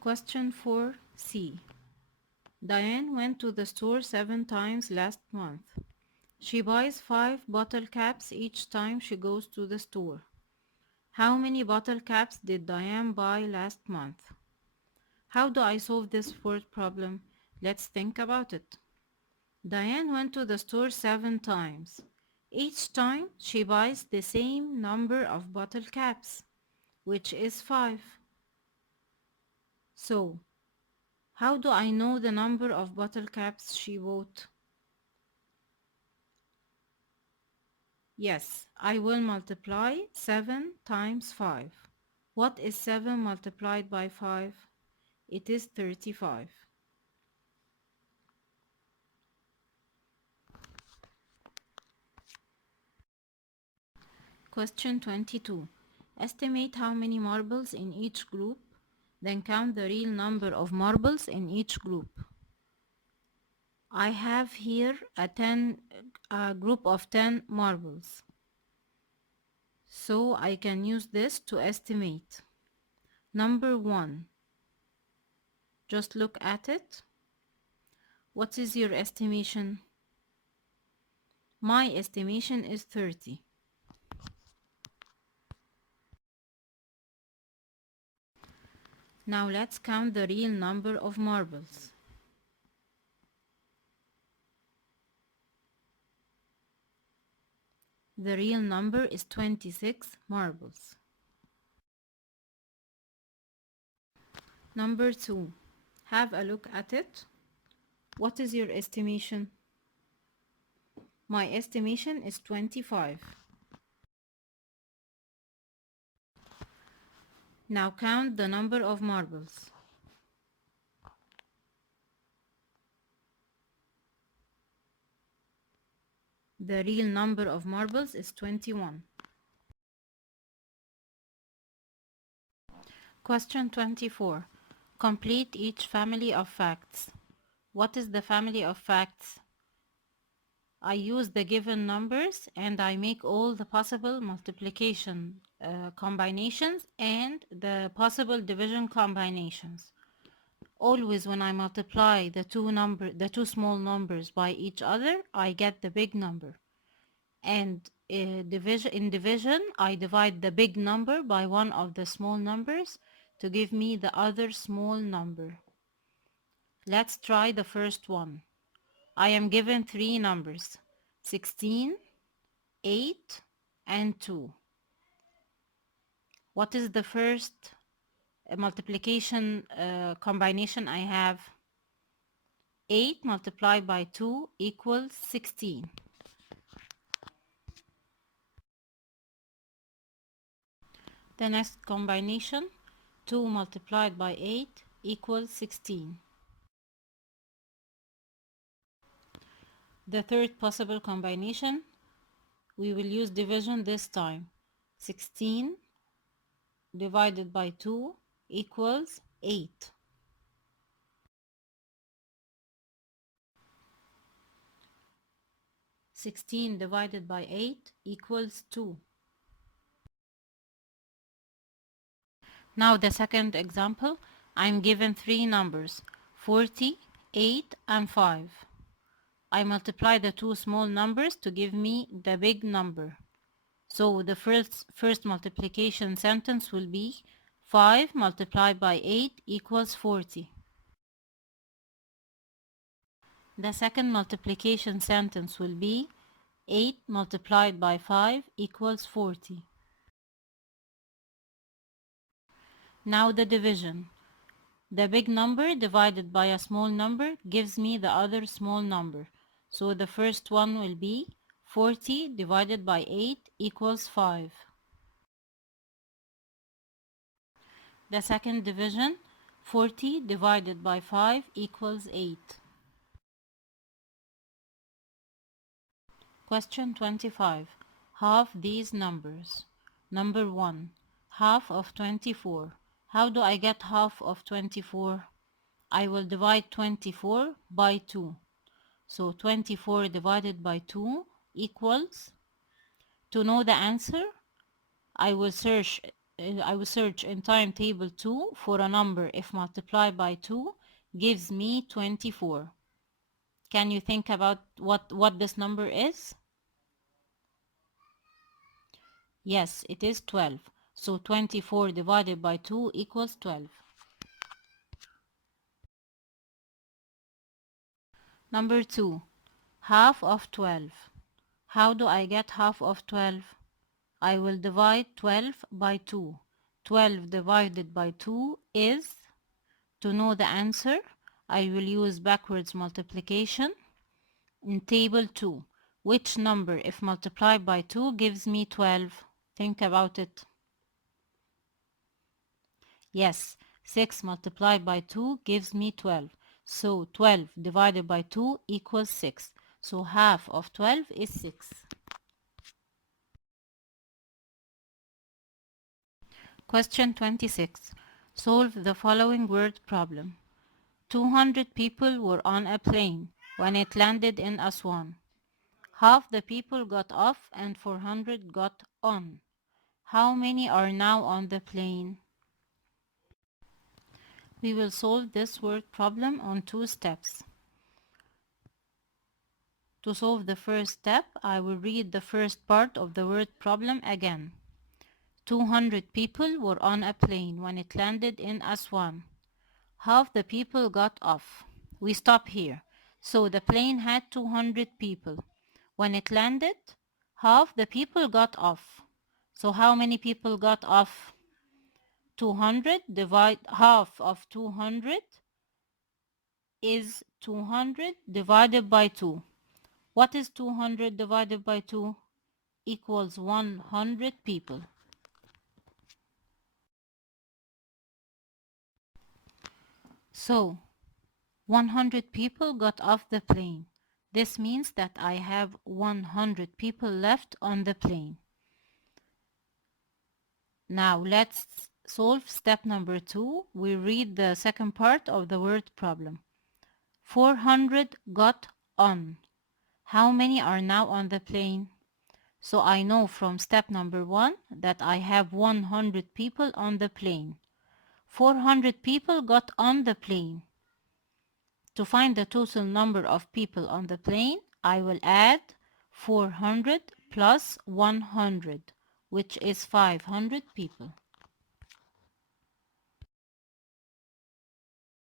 Question 4C. Diane went to the store 7 times last month. She buys 5 bottle caps each time she goes to the store. How many bottle caps did Diane buy last month? How do I solve this word problem? Let's think about it. Diane went to the store 7 times. Each time she buys the same number of bottle caps, which is 5. So, how do I know the number of bottle caps she bought? Yes, I will multiply 7 times 5. What is 7 multiplied by 5? It is 35. Question 22. Estimate how many marbles in each group, then count the real number of marbles in each group. I have here a group of 10 marbles. So I can use this to estimate. Number 1. Just look at it. What is your estimation? My estimation is 30. Now let's count the real number of marbles. The real number is 26 marbles. Number 2. Have a look at it. What is your estimation? My estimation is 25. Now count the number of marbles. The real number of marbles is 21. Question 24. Complete each family of facts. What is the family of facts? I use the given numbers and I make all the possible multiplication combinations and the possible division combinations. Always when I multiply the two small numbers by each other, I get the big number. And in division, I divide the big number by one of the small numbers to give me the other small number. Let's try the first one. I am given 3 numbers, 16, 8, and 2. What is the first multiplication combination I have? 8 multiplied by 2 equals 16. The next combination, 2 multiplied by 8 equals 16. The third possible combination, we will use division this time. 16 divided by 2 equals 8. Sixteen divided by 8 equals 2. Now the second example, I'm given 3 numbers, 40, 8, and 5. I multiply the two small numbers to give me the big number. So the first multiplication sentence will be 5 multiplied by 8 equals 40. The second multiplication sentence will be 8 multiplied by 5 equals 40. Now the division. The big number divided by a small number gives me the other small number. So the first one will be 40 divided by 8 equals 5. The second division, 40 divided by 5 equals 8. Question 25. Half these numbers. Number 1. Half of 24. How do I get half of 24? I will divide 24 by 2. So 24 divided by 2 equals, to know the answer, I will search I will search in timetable 2 for a number if multiplied by 2 gives me 24. Can you think about what this number is? Yes, it is 12. So 24 divided by 2 equals 12. Number 2. Half of 12. How do I get half of 12? I will divide 12 by 2. 12 divided by 2 is, to know the answer, I will use backwards multiplication in table 2. Which number, if multiplied by 2, gives me 12? Think about it. Yes, 6 multiplied by 2 gives me 12. So 12 divided by 2 equals 6. So half of 12 is 6. Question 26. Solve the following word problem. 200 people were on a plane when it landed in Aswan. Half the people got off and 400 got on. How many are now on the plane? We will solve this word problem on 2 steps. To solve the first step, I will read the first part of the word problem again. 200 people were on a plane when it landed in Aswan. Half the people got off. We stop here. So the plane had 200 people. When it landed, half the people got off. So how many people got off? 200 divide half of 200 is 200 divided by 2. What is 200 divided by 2? Equals 100 people. So 100 people got off the plane. This means that I have 100 people left on the plane. Now let's solve step number 2. We read the second part of the word problem. 400 got on. How many are now on the plane? So I know from step number 1 that I have 100 people on the plane. 400 people got on the plane. To find the total number of people on the plane, I will add 400 plus 100, which is 500 people.